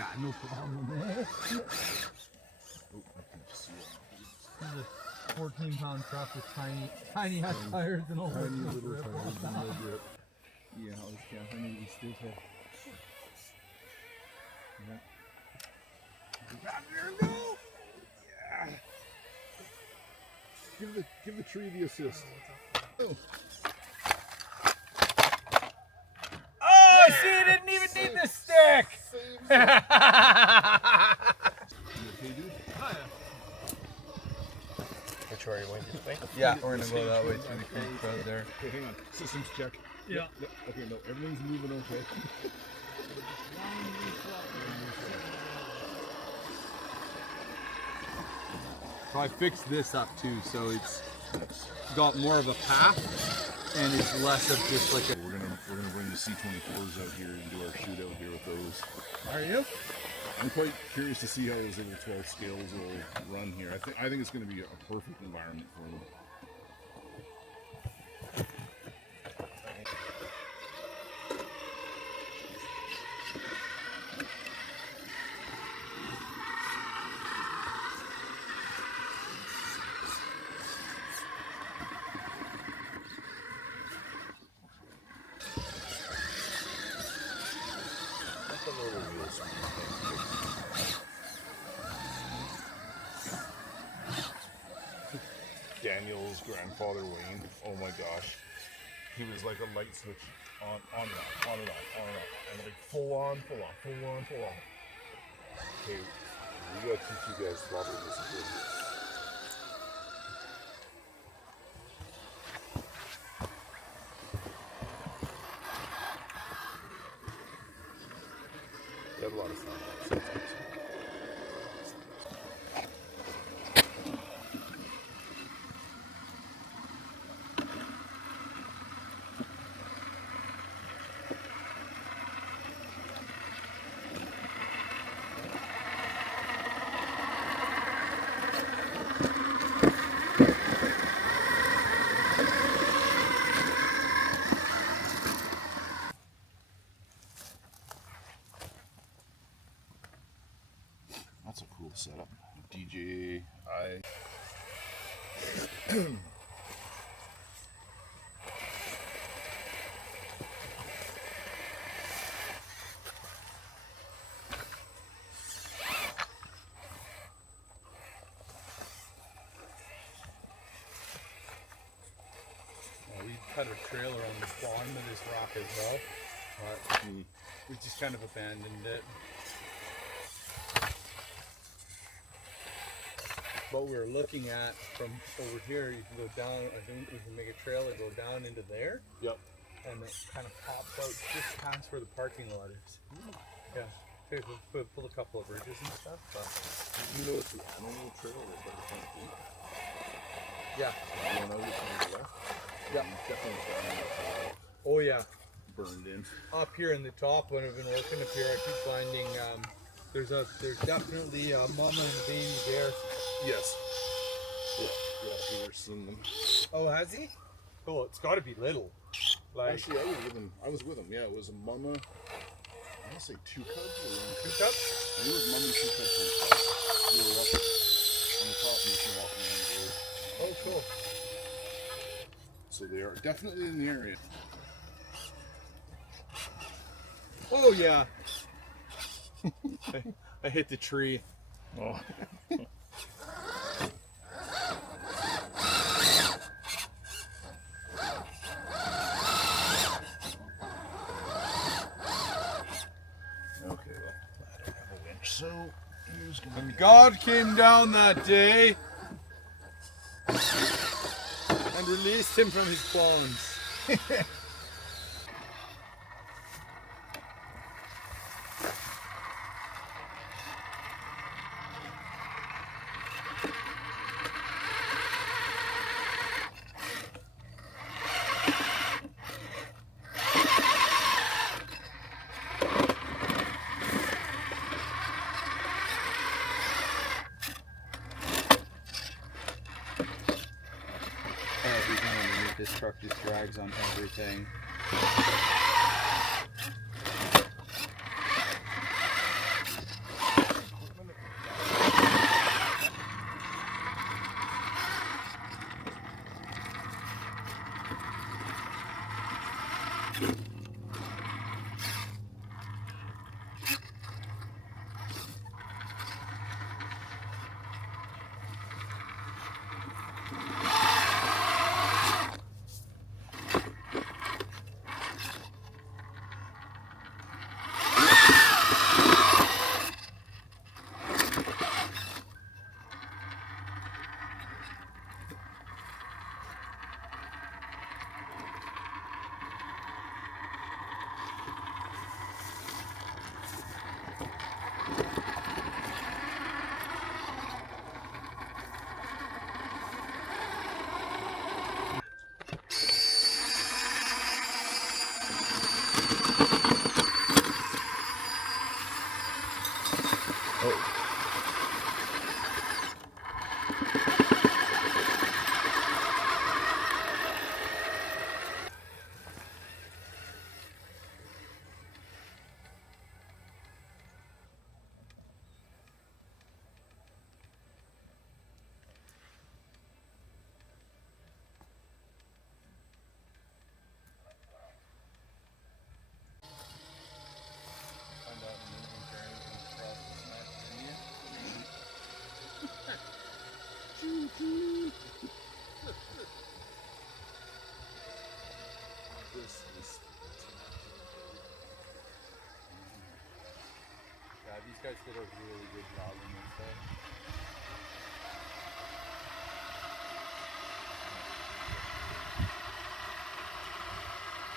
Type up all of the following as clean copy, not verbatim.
Yeah, no problem. Eh? Oh, I can just see it. This is a 14-pound truck with tiny ass tires and all Tiny that. little tires and no grip. Yeah, I was counting these still have. Yeah. There we go! Yeah! Give the tree the assist. Oh. Oh, see, it didn't even need the stick! You okay, dude? Which way are you going this way? Yeah, we're gonna go that way through the creek road there. Okay, hang on. Systems check. Yeah. Yep. Okay, no, everything's moving okay. So I fixed this up too, so it's got more of a path and it's less of just like a... We're gonna bring the C24s out here and do our shootout here with those. Are you? I'm quite curious to see how those little 12 scales will run here. I think it's going to be a perfect environment for them. Daniel's grandfather Wayne, oh my gosh, he was like a light switch on and off, on and off, and like full on. Okay, we gotta teach you guys properly this is We had a lot of fun sometimes. That's a cool setup. DJI. We cut a trail around the bottom of this rock as well. But we just kind of abandoned it. What we were looking at from over here, you can go down, I think we can make a trail that go down into there. Yep. And it kind of pops out just past where the parking lot is. Yeah. Okay, we'll pull a couple of bridges and stuff. But... You know it's the animal trail that's like a 10 feet? Yeah. The one over to the left? Yeah. Definitely got animal trail Oh yeah. burned in. Up here in the top, when I've been working up here, I keep finding there's definitely a mama and a baby there. Yes. Yeah, we've seen them. Oh, has he? Cool. It's got to be little. Like Actually, I was with him. Yeah, it was a mama. I want to say 2 cubs or 2 cups. I think it was mama and 2 cubs. We were walking on the top and we were walking on the road. Oh, cool. So they are definitely in the area. Oh yeah. I hit the tree. Oh. Okay, well, I don't have a winch, so here's gonna And God came down that day and released him from his bonds. Everything underneath this truck just drags on everything. This is Yeah, these guys did a really good job on this thing.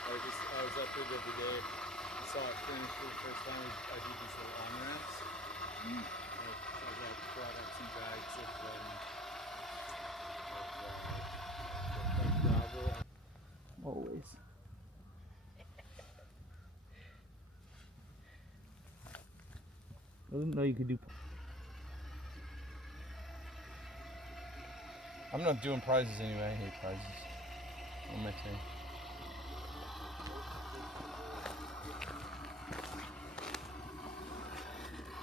I was up here the other day. I saw it finish for the first time. I do these little on ramps. I got brought up some bags of gravel. Always. I didn't know you could do. I'm not doing prizes anyway. I hate prizes. On my thing.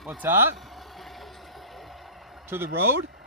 What's that? To the road?